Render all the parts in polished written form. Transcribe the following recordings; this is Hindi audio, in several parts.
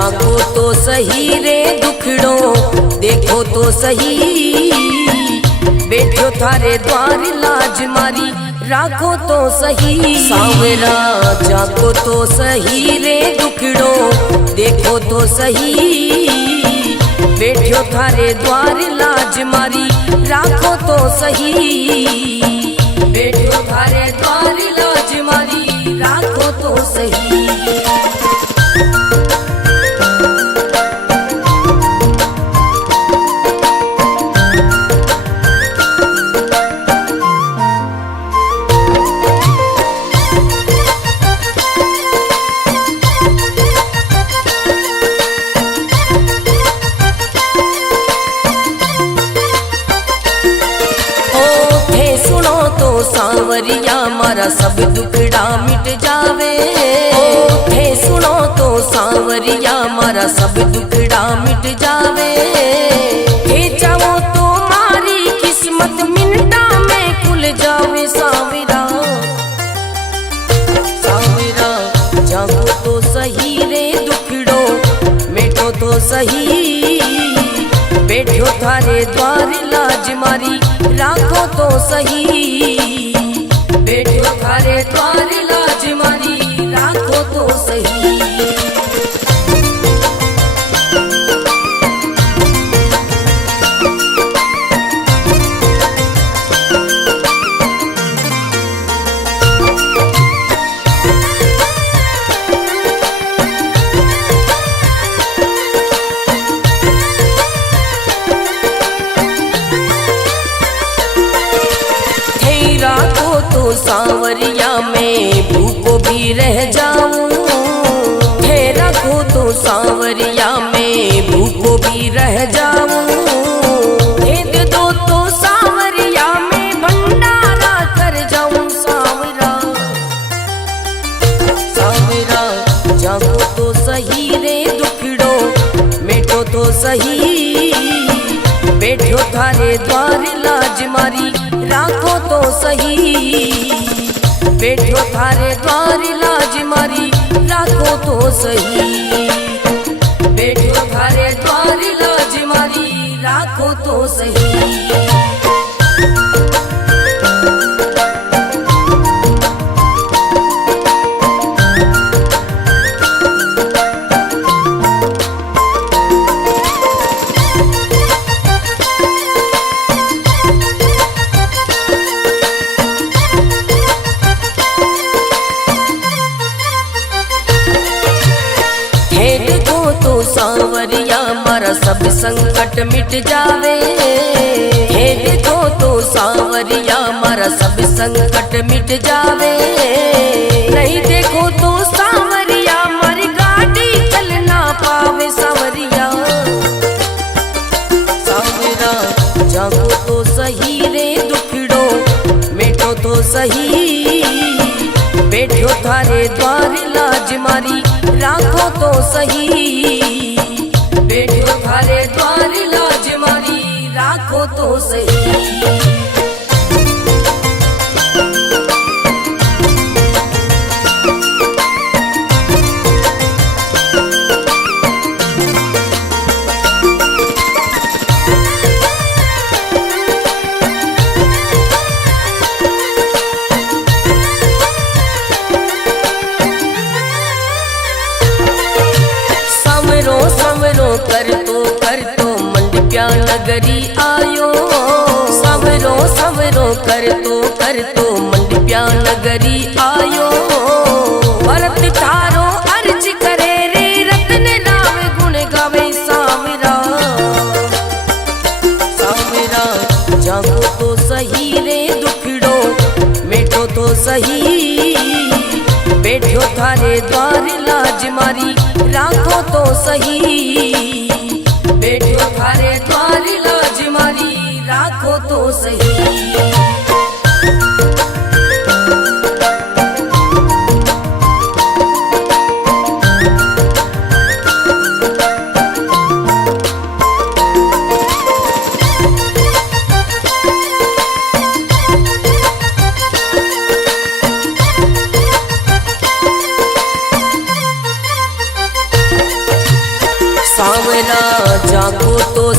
जाको तो सही रे दुखड़ो देखो तो सही, बैठो थारे द्वार लाज मारी राखो तो सही। सांवरा जाको तो सही रे दुखड़ो देखो तो सही, बैठो थारे द्वार लाज मारी राखो तो सही, बैठो थारे द्वार लाज मारी राखो तो सही। सांवरिया मारा सब दुखड़ा मिट जावे, थे सुनो तो सांवरिया मारा सब दुखड़ा मिट जावे, थे चाहो तो मारी किस्मत मिनटा में खुल जावे। सांवरा सांवरा जागो तो सही रे दुखड़ो मिटो तो सही, बैठो थारे द्वार लाज मारी राखो तो सही, बैठो थारे द्वार लाज मारी राखो तो सही। सांवरिया में भूखो भी रह जाऊं, थे रखो तो सांवरिया में भूखो भी रह जाऊं, दे दो तो सांवरिया में भंडारा कर जाऊं। सांवरा सांवरा जागो तो सही रे दुखड़ो मिटो तो सही, बैठो थारे द्वार लाज मारी राखो तो सही, बैठो थारे द्वार लाज मारी राखो तो सही, बैठो थारे द्वार लाज मारी राखो तो सही। सांवरिया मारा सब संकट मिट जावे, हे देखो तो सांवरिया मारा सब संकट मिट जावे, नहीं देखो तो सांवरिया मारी गाड़ी चल ना पावे। सांवरिया सांवरा जागो तो सही रे दुखड़ो मिटो तो सही, बैठो थारे द्वार लाज मारी राखो तो सही, बैठो थारे द्वार लाज मारी राखो तो सही। कर तो मंडप्या नगरी आयो, सवरो सवरो कर तो मंडप्या नगरी आयो, भरत थारो अर्ज करे रे रतन राम गुण गावे। सांवरा सांवरा जागो तो सही रे दुखड़ो मिटो तो सही, बैठो थारे द्वार लाज मारी राखो तो सही, बैठो थारे द्वार लाज मारी राखो तो सही।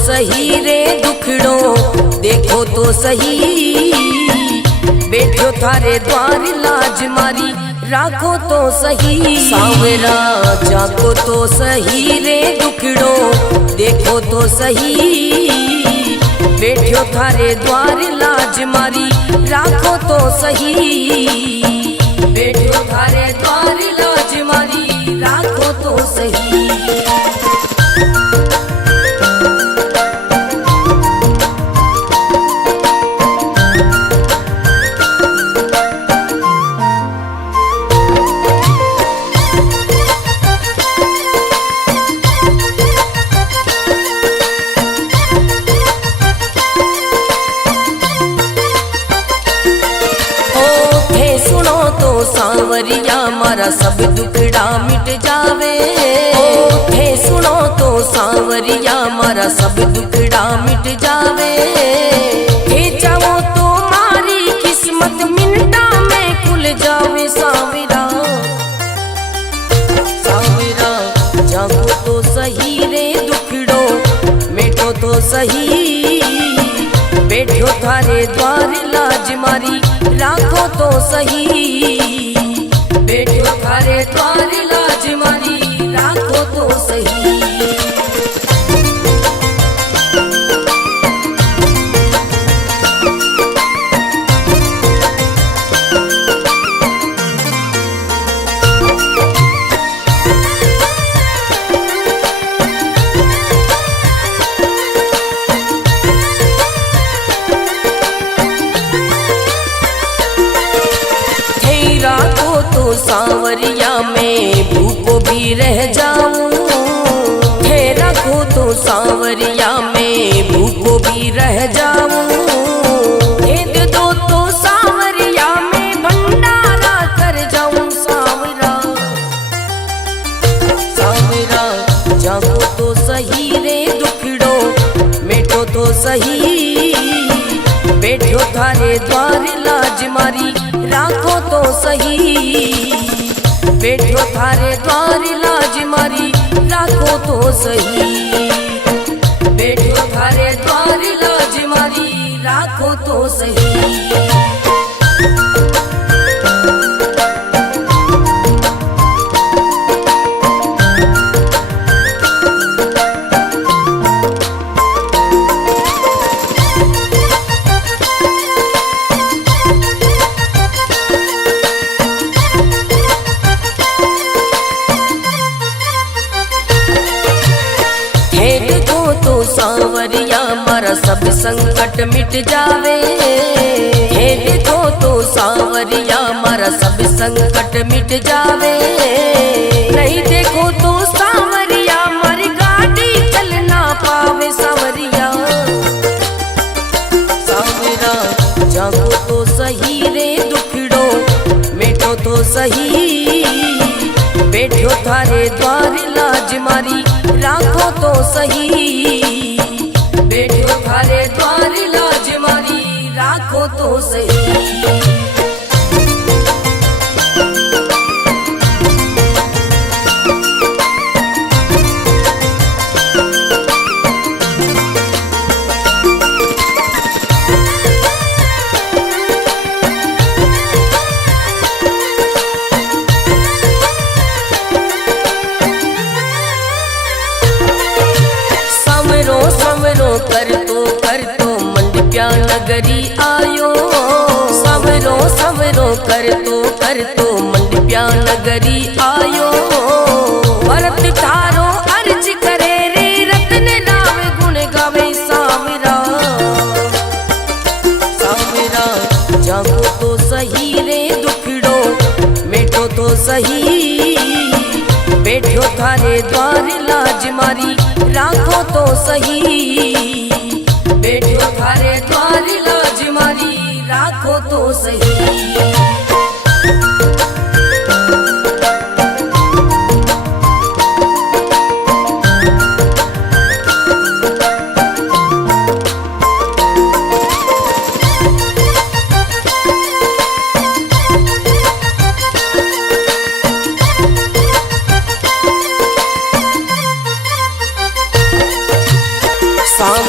सही रे दुखड़ो, देखो तो सही बैठो थारे द्वार लाज मारी, राखो तो सही सांवरा जाको तो सही रे दुखड़ो, देखो तो सही बैठो थारे द्वार लाज मारी, राखो तो सही बैठो थारे द्वार लाज मारी, राखो तो सही। सांवरिया मारा सब दुखड़ा मिट जावे, थे सुनो तो सांवरिया मारा सब दुखड़ा मिट जावे, थे चाहो तो मारी किस्मत मिनटा में खुल जावे सांवरा, सांवरा जागो तो सही रे दुखड़ो, मिटो तो सही बैठो थारे द्वार लाज मारी, राखो तो सही बैठो थारे द्वार लाज मारी, राखो तो सही। तो सांवरिया में भूखो भी रह जाऊं, थे रखो तो सांवरिया में भूखो भी रह जाऊं, भेद दो तो सांवरिया में भंडारा कर जाऊं सांवरा, सांवरा जागो तो सही रे दुखड़ो, मिटो तो सही बैठो थारे द्वार लाज मारी, राखो तो सही बैठो थारे द्वार लाज मारी, राखो तो सही बैठो थारे द्वार लाज मारी, राखो तो सही। सांवरिया मारा सब संकट मिट जावे, हे देखो तो सांवरिया मारा सब संकट मिट जावे, नहीं देखो तो सांवरिया मारी गाड़ी चल ना पावे सांवरिया, सांवरा जागो तो सही रे दुखड़ो, मिटो तो सही बैठो थारे द्वार लाज मारी, राखो तो सही बैठो थारे द्वार लाज मारी, राखो तो सही। कर तो मंडप्या नगरी आयो, सवरो सवरो कर तो मंडप्या नगरी आयो, भरत थारो अर्ज करे रे रतन नाम गुण गावे सांवरा, सांवरा जागो तो सही रे दुखड़ो, मिटो तो सही बैठो थारे द्वार लाज मारी, राखो तो सही बैठो थारे द्वार लाज मारी, राखो तो सही।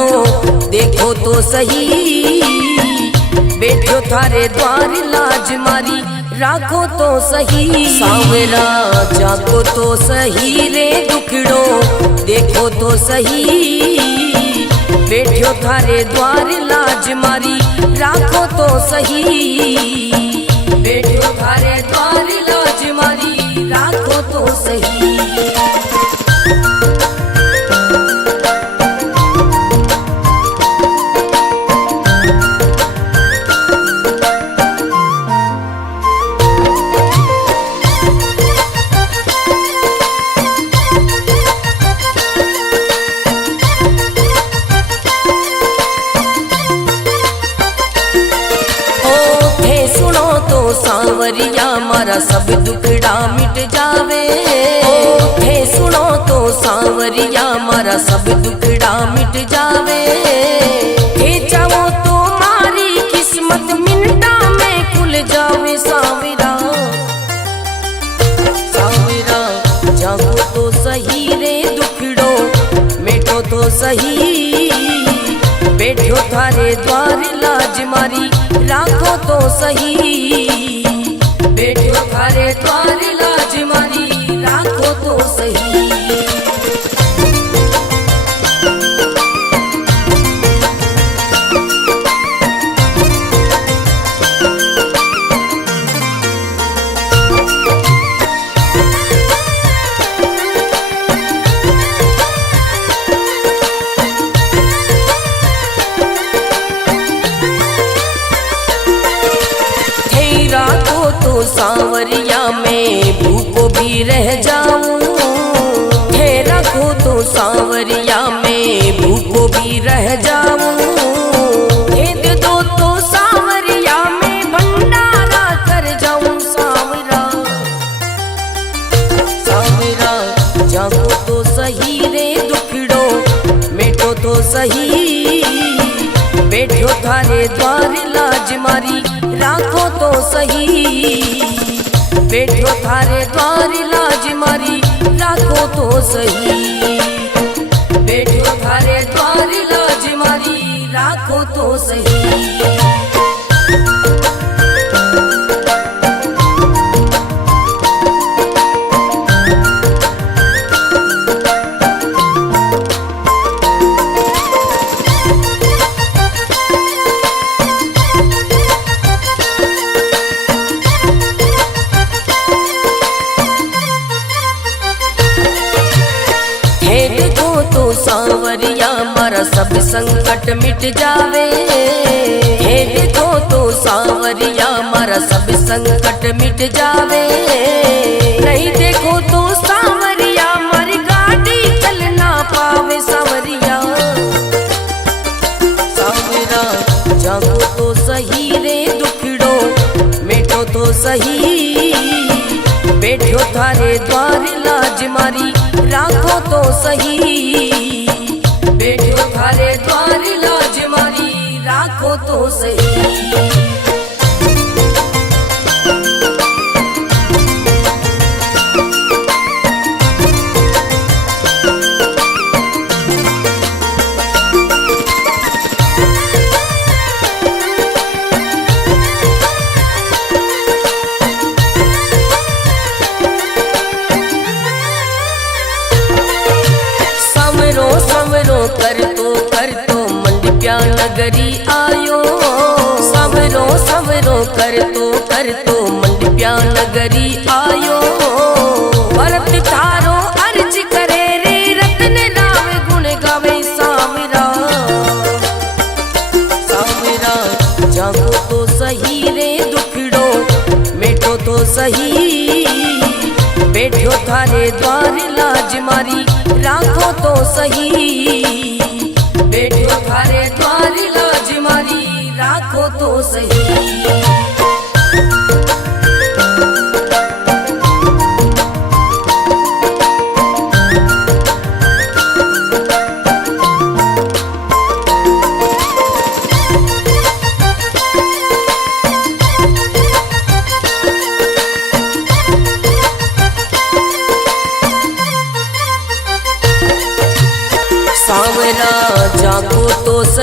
दुखड़ो देखो तो सही, बैठो थारे द्वार लाज मारी राखो तो सही। सांवरा जागो तो सही रे दुखड़ो देखो तो सही, बैठो थारे द्वार लाज मारी राखो तो सही, बैठो थारे द्वार लाज मारी राखो तो सही। सांवरिया मारा सब दुखड़ा मिट जावे, थे सुनो तो सांवरिया मारा सब दुखड़ा मिट जावे, थे चाहो तो मारी किस्मत मिनटा में खुल जावे। सांवरा सांवरा जागो तो सही रे दुखड़ो मिटो तो सही, बैठो थारे द्वार लाज मारी राखो तो सही, बैठो थारे द्वार लाज मारी राखो तो सही। सांवरिया में भूखो भी रह जाऊं, थे रखो तो सांवरिया में भूखो भी रह जाऊं, भेद दो तो सांवरिया में भंडारा कर जाऊं। सांवरा सांवरा जागो तो सही रे दुखड़ो मिटो तो सही, बैठो थारे द्वार लाज मारी राखो तो सही, बैठो थारे द्वार लाज मारी राखो तो सही, बैठो थारे द्वार लाज मारी राखो तो सही। सांवरिया मारा सब संकट मिट जावे, हे देखो तो सांवरिया मारा सब संकट मिट जावे, नहीं देखो तो सांवरिया मारी गाड़ी चल ना पावे। सांवरिया सांवरा जागो तो सही रे दुखड़ो मिटो तो सही, बैठो थारे द्वार लाज मारी राखो तो सही, बैठो थारे द्वार लाज मारी राखो तो सही। कर तो मंडप्या नगरी आयो, समरो समरो कर तो मंडप्या नगरी आयो, भरत थारो अर्ज करे रे रतन राव गुण गावे। सांवरा सांवरा जागो तो सही रे दुखड़ो मिटो तो सही, बैठो थारे द्वार लाज मारी राखो तो सही, बैठो थारे द्वार लाज मारी राखो तो सही। सांवरा जागो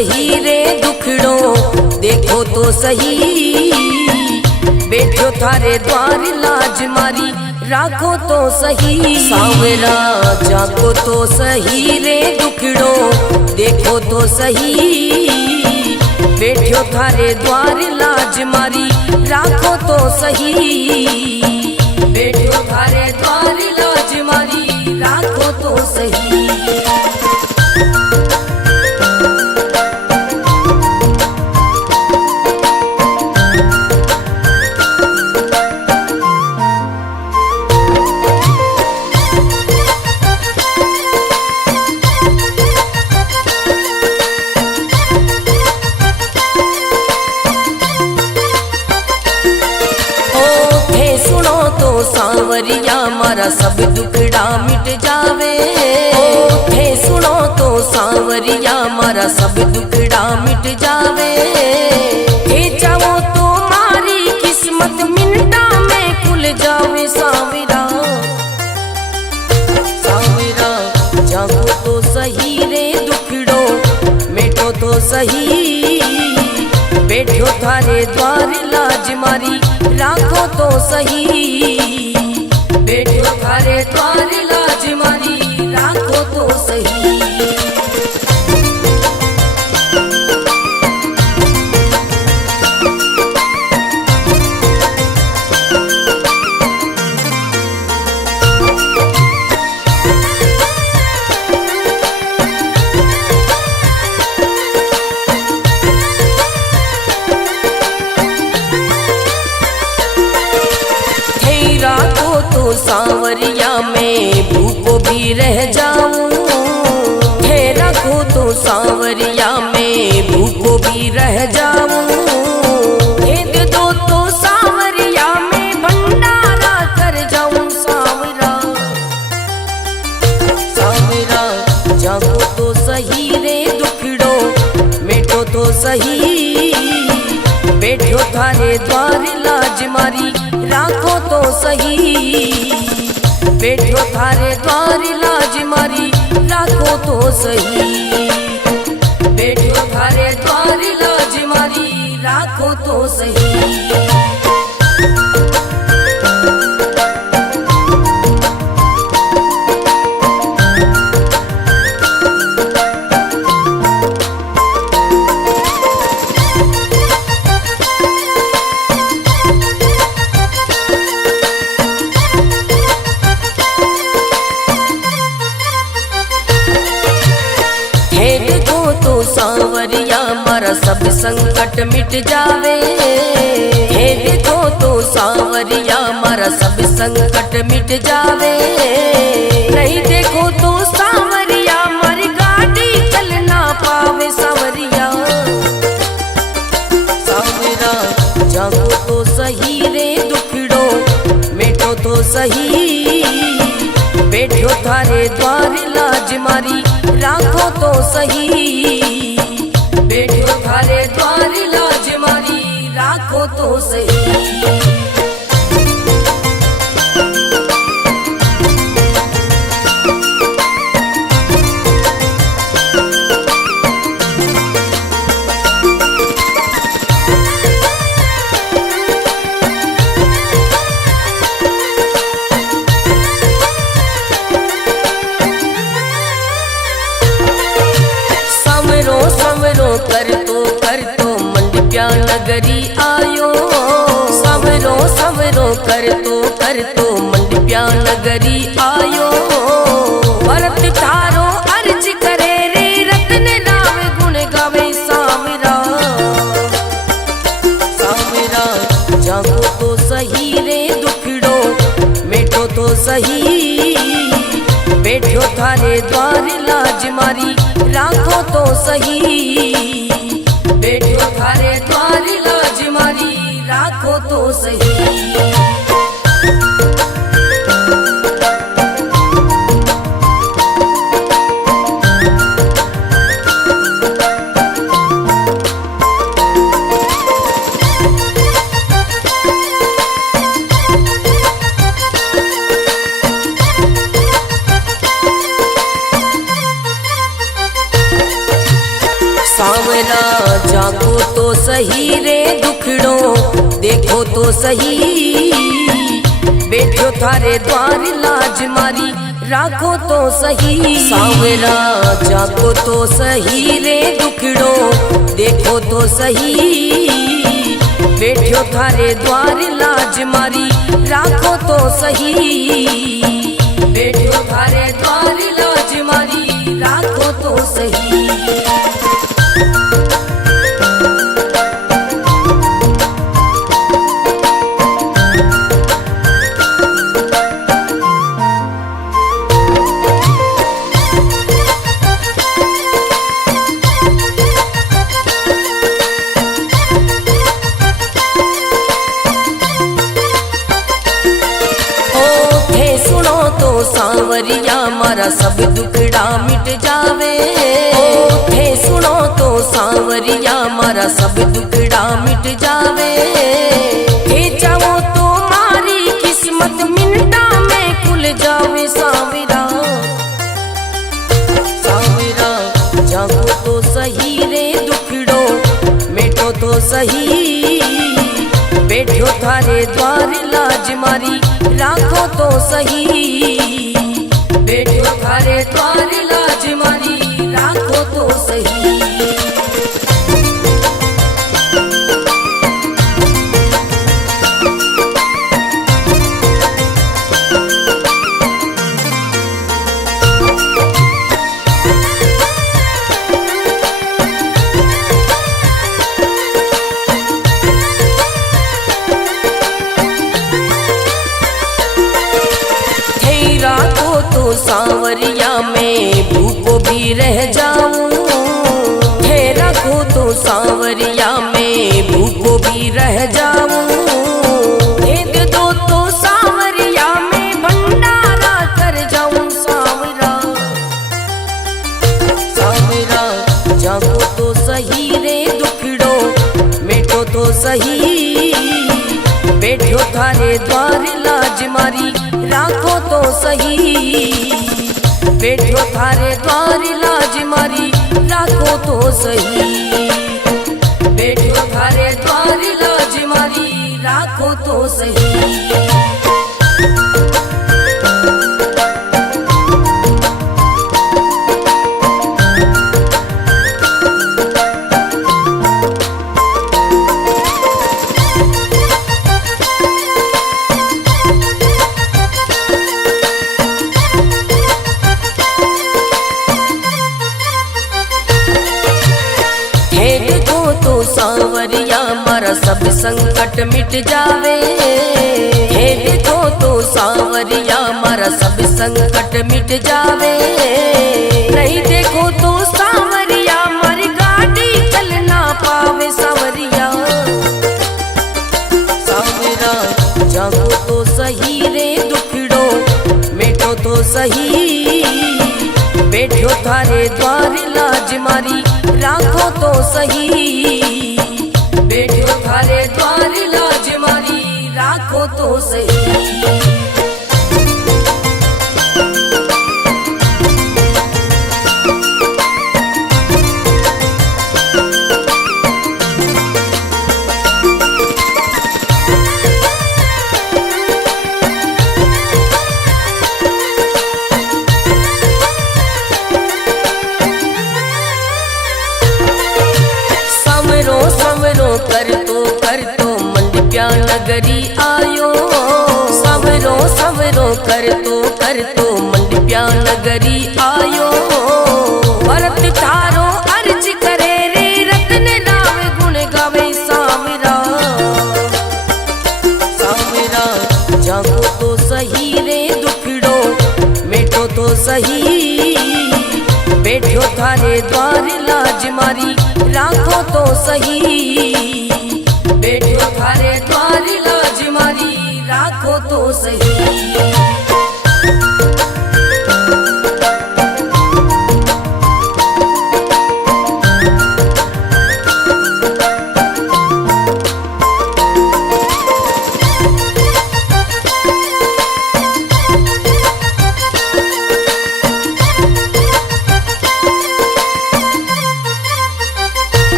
सही रे दुखड़ो देखो तो सही, बैठो थारे द्वार लाज मारी राखो तो सही। सांवरा जाको तो सही रे दुखड़ो देखो तो सही, बैठो थारे द्वार लाज मारी राखो तो सही, बैठो थारे द्वार लाज मारी राखो तो सही। सांवरिया मारा सब दुखड़ा मिट जावे, थे सुनो तो सांवरिया मारा सब दुखड़ा मिट जावे, थे चाहो तो मारी किस्मत मिनटा में खुल जावे। सांवरा सांवरा जागो तो सही रे दुखड़ो मिटो तो सही, बैठो थारे द्वार लाज मारी राखो तो सही, बैठो थारे द्वार लाज मारी राखो तो सही। सांवरिया में भूखो भी रह जाऊं, थे रखो तो सांवरिया में भूखो भी रह जाऊं, भेद दो तो सांवरिया में भंडारा कर जाऊं। सांवरा सांवरा जागो तो सही रे दुखड़ो मिटो तो सही, बैठो थारे द्वार लाज मारी राखो तो सही, बैठो थारे द्वार लाज मारी राखो तो सही, बैठो थारे द्वार लाज मारी राखो तो सही। सांवरिया मारा सब संकट मिट जावे, हे देखो तो सांवरिया मारा सब संकट मिट जावे, नहीं देखो तो सांवरिया मारी गाड़ी चल ना पावे। सांवरिया सांवरा जागो तो सही रे दुखड़ो मिटो तो सही, बैठो थारे द्वार लाज मारी राखो तो सही, बैठो थारे द्वार लाज मारी राखो तो सही। कर तो मंडप्या नगरी आयो, सवरो सवरो कर तो मंडप्या नगरी आयो, भरत थारो अर्ज करे रे रतन राम गुण गावे। सांवरा सांवरा जागो तो सही रे दुखड़ो मिटो तो सही, बैठो थारे द्वार लाज मारी राखो तो सही, बैठो थारे द्वार लाज मारी राखो तो सही। सांवरा जागो तो सही रे दुखड़ो देखो तो सही, बैठो थारे द्वार लाज मारी राखो तो सही। सांवरा जागो तो सही रे दुखड़ो देखो तो सही, बैठो थारे द्वार लाज मारी राखो तो सही, बैठो थारे द्वार लाज मारी राखो तो सही। सांवरिया मारा सब दुखड़ा मिट जावे, थे सुनो तो सांवरिया मारा सब दुखड़ा मिट जावे, थे चाहो तो मारी किस्मत मिनटा में खुल जावे। सांवरा सांवरा जागो तो सही रे दुखड़ो मिटो तो सही, बैठो थारे द्वार लाज मारी राखो तो सही, बैठो थारे द्वार लाज मारी राखो तो सही। सांवरिया में भूखो भी रह जाऊं, थे रखो तो सांवरिया में भूखो भी रह जाऊं, भेद दो तो सांवरिया में भंडारा कर जाऊं। सांवरा सांवरा जागो तो सही रे दुखड़ो मिटो तो सही, बैठो थारे द्वार लाज मारी राखो तो सही, बैठो थारे द्वार लाज मारी राखो तो सही, बैठो थारे द्वार लाज मारी राखो तो सही। सांवरिया मारा सब संकट मिट जावे, हे देखो तो सांवरिया मारा सब संकट मिट जावे, नहीं देखो तो सांवरिया मारी गाड़ी चल ना पावे। सांवरिया सांवरा जागो तो सही रे दुखड़ो मिटो तो सही, बैठो थारे द्वार लाज मारी राखो तो सही, बैठो थारे द्वार लाज मारी राखो तो सही। कर तो मंडप्या नगरी आयो, सवरो सवरो कर तो मंडप्या नगरी आयो, भरत थारो अर्ज करे रे रतन नाम गुण गावे। सांवरा सांवरा जागो तो सही रे दुखड़ो मिटो तो सही, बैठो थारे द्वार लाज मारी राखो तो सही, बैठो थारे द्वार लाज मारी राखो तो सही।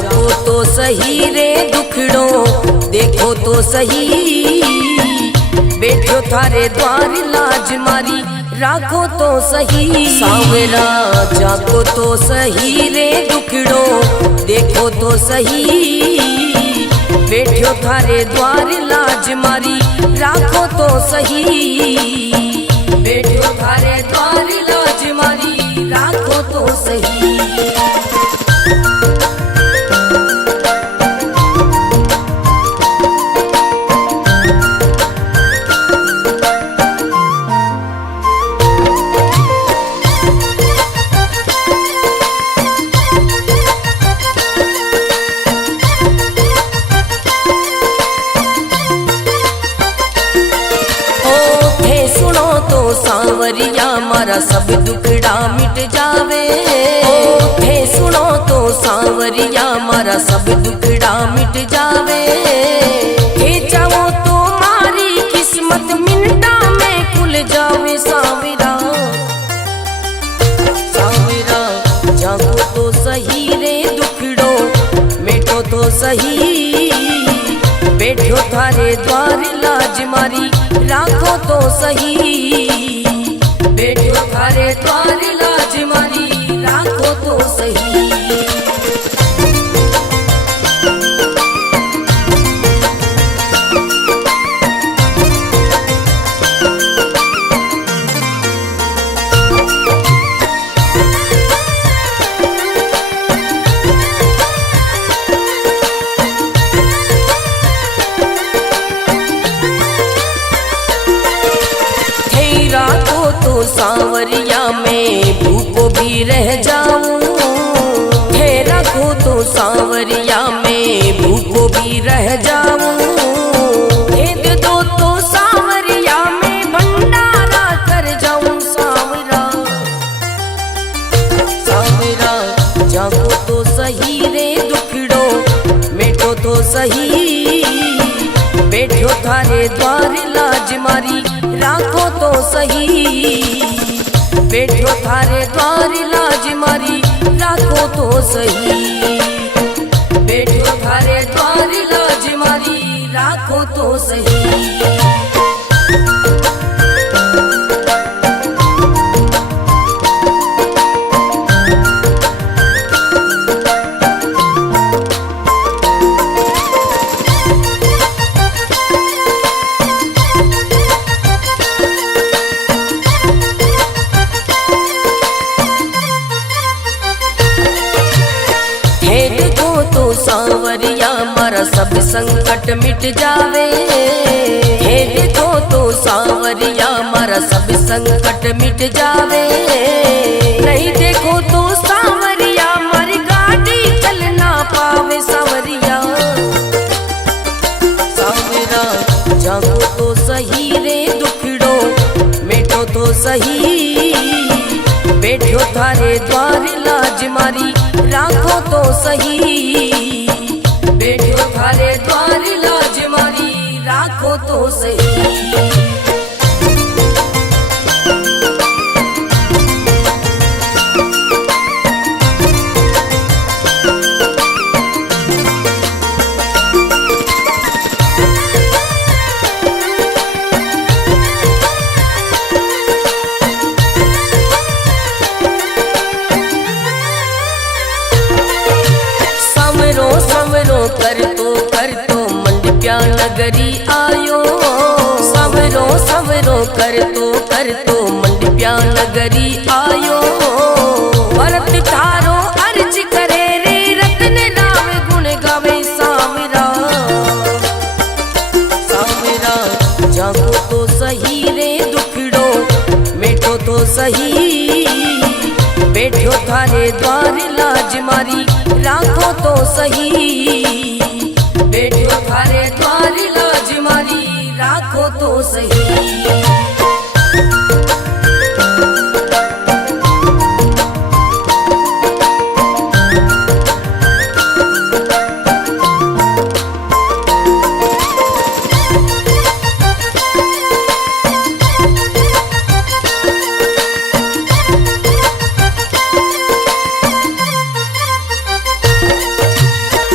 जाको तो सही रे दुखड़ो देखो तो सही, बैठो थारे द्वार लाज मारी राखो तो सही। सांवरा जाको तो सही रे दुखड़ो देखो तो सही, बैठो थारे द्वार लाज मारी राखो तो सही, बैठो थारे द्वार लाज मारी राखो तो सही। सांवरिया मारा सब दुखड़ा मिट जावे, थे सुनो तो सांवरिया मारा सब दुखड़ा मिट जावे। थे चाहो तो मारी किस्मत मिनटा में खुल जावे। सांवरा सांवरा जागो तो सही रे दुखड़ो मिटो तो सही, बैठो थारे द्वार लाज मारी राखो तो सही, बैठो थारे द्वार लाज मारी राखो तो सही। सांवरिया में भूखो भी रह जाऊं, थे रखो तो सांवरिया में भूखो भी रह जाऊं। भेद दो तो सांवरिया में भंडारा कर जाऊं। सांवरा सांवरा जागो तो सही रे दुखड़ो मिटो तो सही, बैठो थारे द्वार लाज मारी राखो तो सही, बैठो थारे द्वार लाज मारी राखो तो सही, बैठो थारे द्वार लाज मारी राखो तो सही। सांवरिया मारा सब संकट मिट जावे, हे देखो तो सांवरिया मारा सब संकट मिट जावे। नहीं देखो तो सांवरिया मारी गाड़ी चल ना पावे। सांवरिया सांवरा जागो तो सही रे दुखड़ो मिटो तो सही, बैठो थारे द्वार लाज मारी राखो तो सही, बैठो थारे द्वार लाज मारी राखो तो सही। कर तो मंडप्या नगरी आयो, सवरो सवरो कर तो मंडप्या नगरी आयो। भरत थारो अर्ज करे रे रतन नाम गुण गावे। सांवरा सांवरा जागो तो सही रे दुखड़ो मिटो तो सही, बैठो थारे द्वार लाज मारी राखो तो सही, बैठो थारे द्वार लाज मारी राखो तो सही।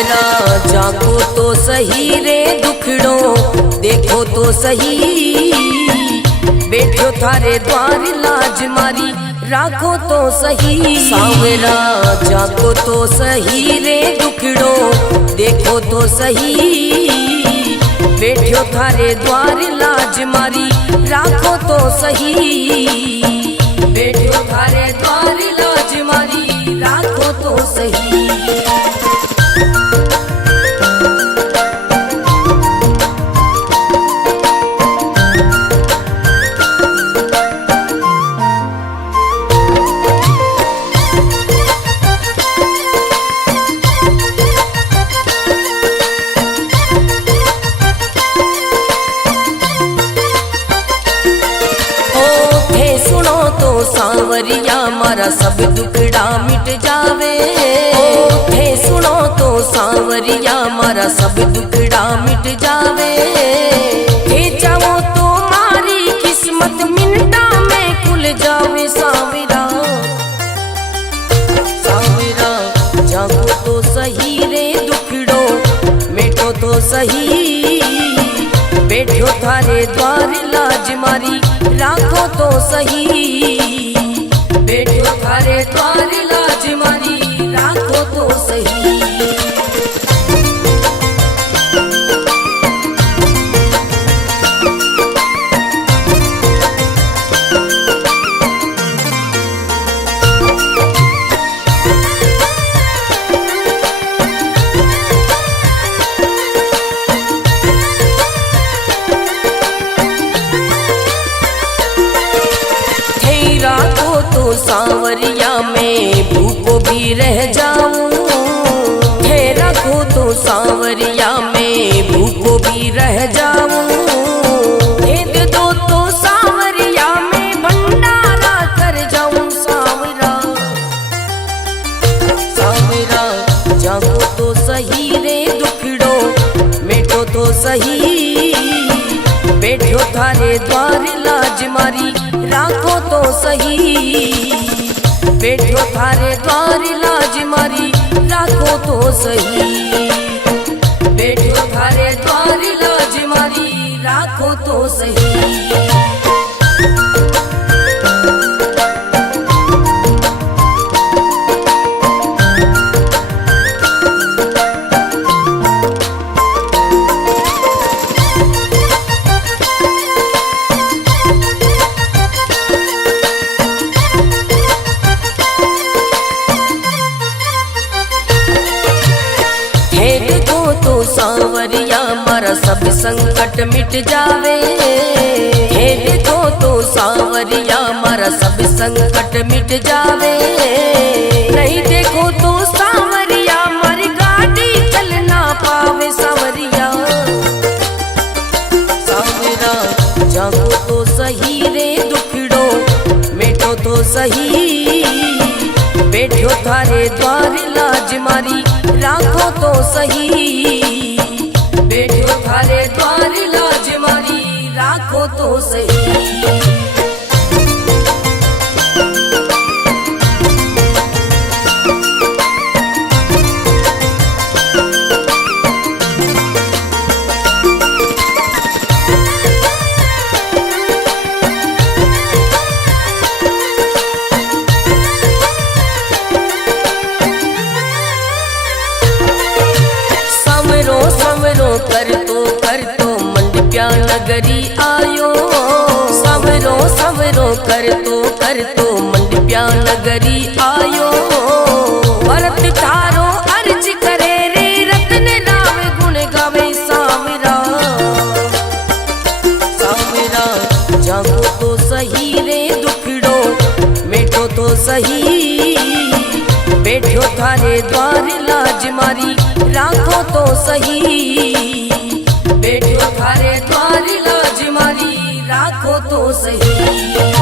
सावरा जाको तो सही रे दुखड़ो देखो तो सही, बैठो थारे द्वार लाज मारी राखो तो सही। सावरा जाको तो सही रे दुखड़ो देखो तो सही, बैठो थारे द्वार लाज मारी राखो तो सही, बैठो थारे द्वार लाज मारी राखो तो सही। सावरिया मारा सब दुखड़ा मिट जावे, थे सुनो तो सावरिया मारा सब दुखड़ा मिट जावे, थे चाहो तो मारी किस्मत मिनटा में खुल जावे। सावरा सावरा जागो तो सही रे दुखड़ो मिटो तो सही, बैठो थारे द्वार लाज मारी राखो तो सही, बैठो थारे द्वार लाज मारी राखो तो सही। सावरिया में भूखो भी रह जाऊं, थे रखो तो सावरिया में भूखो भी रह जाऊं, भेद दो तो सावरिया में भंडारा कर जाऊं। सावरा सावरा जागो तो सही रे दुखड़ो मिटो तो सही, बैठो थारे द्वार लाज मारी राखो तो सही, बैठो थारे द्वार लाज मारी राखो तो सही, बैठो थारे द्वार लाज मारी राखो तो सही। सावरिया मारा सब संकट मिट जावे, हे देखो तो सावरिया मारा सब संकट मिट जावे, नहीं देखो तो सावरिया मारी गाड़ी चल ना पावे। सावरिया सावरा जागो तो सही रे दुखड़ो मिटो तो सही, बैठो थारे द्वार लाज मारी राखो तो सही, बैठो थारे द्वार लाज मारी राखो तो सही। कर तो मंडप्या नगरी आयो, सवरो सवरो कर तो मंडप्या नगरी आयो, भरत थारो अर्ज करे रे रतन नाम गुण गावे। सावरा सावरा जागो तो सही रे दुखड़ो मिटो तो सही, बैठो थारे द्वार लाज मारी राखो तो सही, बैठो थारे द्वार लाज मारी राखो तो सही।